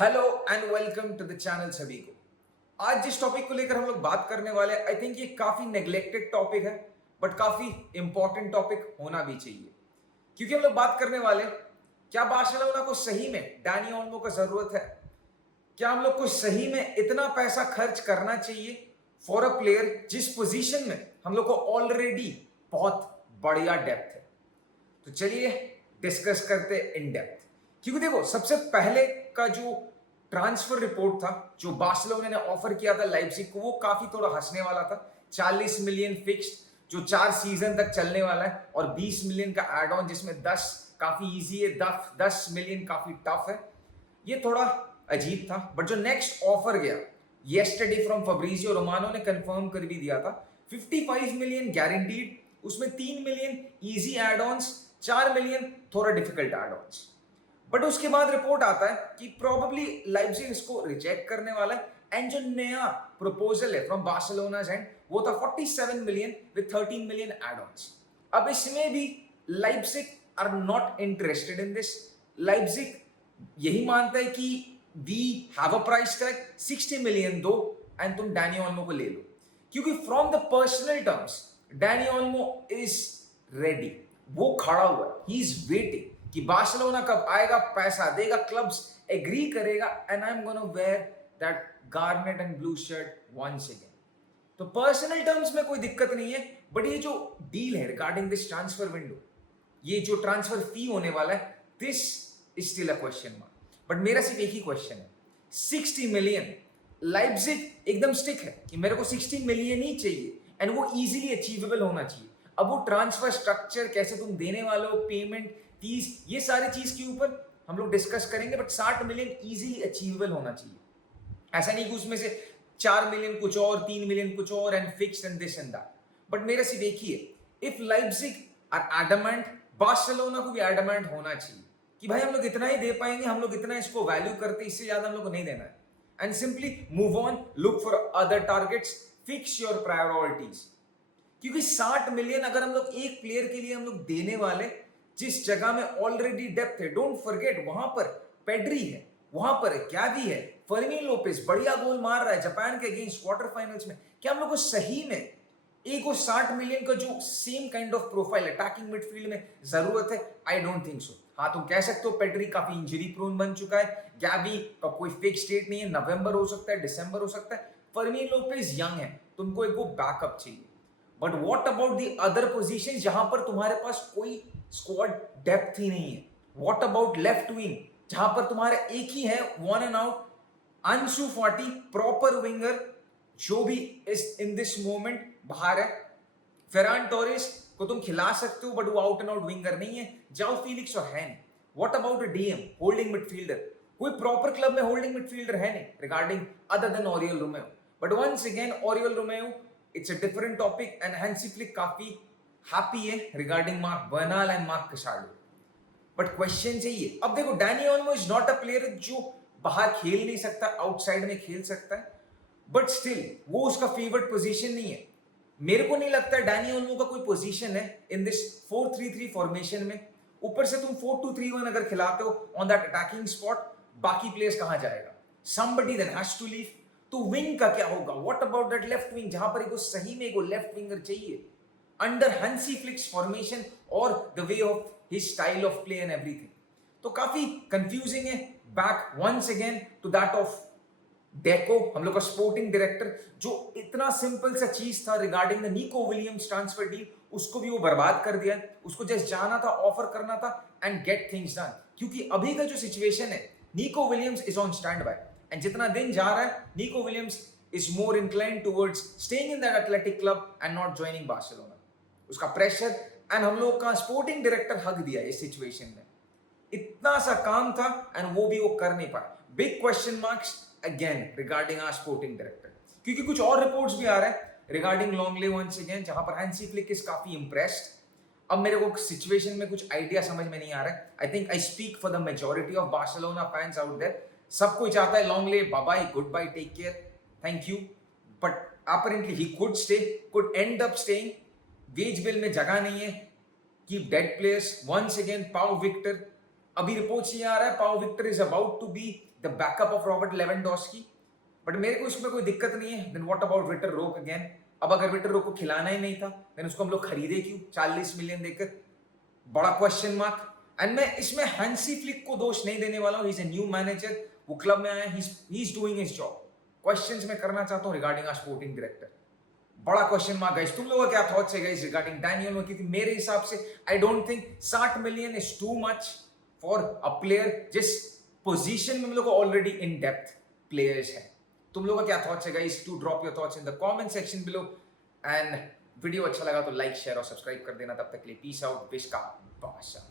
Hello and welcome to the channel सभी को। आज जिस टॉपिक को लेकर हम लोग बात करने वाले हैं, आई थिंक ये काफी नेग्लेक्टेड टॉपिक है, बट काफी इंपॉर्टेंट टॉपिक होना भी चाहिए। क्योंकि हम लोग बात करने वाले, क्या बार्सिलोना को सही में डैनी ओल्मो का जरूरत है? क्या हम लोग को सही में इतना पैसा खर्च करना चाहिए फॉर अ प्लेयर जिस पोजीशन में हम लोग को ऑलरेडी बहुत बढ़िया डेप्थ है? तो चलिए डिस्कस करते इन डेप्थ। क्योंकि देखो, सबसे पहले का जो ट्रांसफर रिपोर्ट था जो बार्सिलोना ने ऑफर किया था लाइप्जिग को, वो काफी थोड़ा हंसने वाला था। 40 मिलियन फिक्स्ड जो 4 सीजन तक चलने वाला है, और 20 मिलियन का एड ऑन जिसमें 10 काफी इजी है, 10 मिलियन काफी टफ है। ये थोड़ा अजीब था। बट जो नेक्स्ट ऑफर गया येस्टरडे फ्रॉम फब्रिजियो रोमानो ने कंफर्म कर भी दिया था, 55 मिलियन गारंटीड, उसमें 3 million easy add ons, 4 million थोड़ा डिफिकल्ट एड ऑन्स। बट उसके बाद रिपोर्ट आता है कि प्रोबेबली लाइप्जिग इसको रिजेक्ट करने वाला है, एंड जो नया प्रपोजल है फ्रॉम बार्सिलोना एंड वो था 47 million with 13 million add ons. अब इसमें भी Leipzig are not interested in this. Leipzig यही मानता है कि we have a price tag, 60 million दो एंड तुम डैनी ओल्मो को ले लो। क्योंकि from the personal terms Dani Olmo is ready, वो खड़ा हुआ है, ही इज वेटिंग कि बार्सिलोना कब आएगा, पैसा देगा, क्लब्स एग्री करेगा, and I am gonna wear that garnet and blue shirt once again. तो पर्सनल टर्म्स में कोई दिक्कत नहीं है, बट ये जो डील है रिगार्डिंग दिस ट्रांसफर विंडो, ये जो ट्रांसफर फी होने वाला है, this is still a question mark. But मेरा सिर्फ एक ही क्वेश्चन है, 60 मिलियन लाइप्जिग एकदम स्टिक है कि मेरे को 60 मिलियन ही चाहिए, एंड वो इजीली अचीवेबल होना चाहिए। अब वो ट्रांसफर स्ट्रक्चर कैसे तुम देने वाले हो, पेमेंट, फीस, ये सारी चीज के ऊपर हम लोग डिस्कस करेंगे, बट 60 मिलियन इजीली अचीवेबल होना चाहिए। ऐसा नहीं कि उसमें से 4 मिलियन कुछ और, 3 मिलियन कुछ और, and fixed and this and that. But मेरा सिर्फ एक ही है, if Leipzig are adamant, Barcelona को भी एडमेंट होना चाहिए कि भाई हम लोग इतना ही दे पाएंगे, हम लोग इतना इसको वैल्यू करते, इससे ज्यादा हम लोग को नहीं देना है, and simply move on, look for other targets, fix your priorities. क्योंकि 60 मिलियन अगर हम लोग एक प्लेयर के लिए हम लोग देने वाले जिस जगह में ऑलरेडी डेप्थ है, डोंट फॉरगेट वहां पर पेड्री है, वहां पर गैवी है, फर्मीन लोपेस बढ़िया गोल मार रहा है जापान के अगेंस्ट क्वार्टर फाइनल्स में। क्या हम लोग को सही में एक और 60 मिलियन का जो same kind of profile attacking midfield में जरूरत है? I don't think so. हाँ, तुम कह सकते हो पेड्री काफी इंजरी प्रोन बन चुका है, गैवी का कोई फिक्स डेट नहीं है, नवंबर हो सकता है, दिसंबर हो सकता है, फर्मीन लोपेस यंग है, तुमको एक वो बैकअप चाहिए। But what about the other position जहां पर तुम्हारे पास कोई स्क्वाड डेप्थ ही नहीं है? व्हाट अबाउट लेफ्ट विंग जहां पर तुम्हारे एक ही है, वन एंड आउट, अंशु फाटी, प्रॉपर विंगर, जो भी इस इन दिस मोमेंट बाहर है। फेरान टोरेस को तुम खिला सकते हो, बट वो आउट एंड आउट विंगर नहीं है। जाओ फीलिक्स और है नहीं। What about a DM, holding midfielder? कोई प्रॉपर क्लब में होल्डिंग मिडफील्डर है नहीं regarding other than Oriol Romeu. But once again Oriol Romeu it's a different topic, and Hansi Flick काफी हैप्पी है regarding Marc Bernal and Marc Casado. But question चाहिए, अब देखो Dani Olmo is not a player जो बाहर खेल नहीं सकता, आउटसाइड में खेल सकता है, बट स्टिल वो उसका फेवरेट पोजीशन नहीं है। मेरे को नहीं लगता डैनी ओल्मो का कोई पोजीशन है इन दिस 4-3-3 फॉर्मेशन में। ऊपर से तुम 4-2-3-1 अगर खिलाते हो ऑन दैट अटैकिंग स्पॉट, बाकी प्लेयर्स कहां जाएगा? Somebody then has to leave. तो विंग का क्या होगा? What about that left wing जहां पर सही में एक लेफ्ट विंगर चाहिए अंडर हंसी फ्लिक्स फॉर्मेशन और the way of his style of play and everything? तो काफी कंफ्यूजिंग है। Back once again to that of Deco, हम लोग का स्पोर्टिंग डायरेक्टर, जो इतना सिंपल सा चीज था regarding the Nico Williams transfer deal, उसको भी वो बर्बाद कर दिया। उसको जस्ट जाना था, ऑफर करना था एंड गेट थिंग्स डन। क्योंकि अभी का जो सिचुएशन है, Nico Williams is on stand by, and जितना दिन जा रहा है Nico Williams is more inclined towards staying in that athletic club and not joining Barcelona. उसका प्रेशर, एंड हम लोग का स्पोर्टिंग डायरेक्टर हक दिया इस सिचुएशन में। इतना सा काम था एंड वो भी वो कर नहीं पाया। Big question marks again regarding our sporting director. क्योंकि कुछ और रिपोर्ट्स भी आ रहे हैं रिगार्डिंग लॉन्गले वंस अगेन, जहां पर हैंसी फ्लिक इज काफी इंप्रेस्ड। अब मेरे को सिचुएशन में कुछ आइडिया समझ में नहीं आ रहा है। I think I speak for the majority of Barcelona fans out there. सब कोई चाहता है Lenglet bye bye, goodbye, take care, thank you, but apparently he could stay, could end up staying. Wage bill में जगह नहीं है। Keep dead players. Once again Pau Victor, अभी reports ये आ रहा है Pau Victor is about to be the backup of Robert Lewandowski, but मेरे को इसमें कोई दिक्कत नहीं है। देन व्हाट अबाउट विक्टर रोक अगेन? अब अगर विक्टर रोक को खिलाना ही नहीं था देन उसको हम लोग खरीदे क्यों 40 मिलियन देकर? बड़ा क्वेश्चन मार्क। एंड मैं इसमें हैंसी फ्लिक को दोष नहीं देने वाला हूं, he is a new manager, वो क्लब में आया, he is doing his job. Questions मैं करना चाहता हूं रिगार्डिंग आवर स्पोर्टिंग डायरेक्टर। बड़ा क्वेश्चन मार्क गाइस। तुम लोगों का क्या थॉट्स है गाइस रिगार्डिंग डैनियल नो? क्योंकि मेरे हिसाब से I don't think 60 million is too much for a player जिस पोजीशन में हम लोग ऑलरेडी इन डेप्थ प्लेयर्स है। तुम लोगों का क्या थॉट्स है guys? To drop your thoughts in the comment section below. And video अच्छा लगा तो लाइक शेयर और सब्सक्राइब कर देना। तब तक के लिए पीस आउट, विश का बादशाह।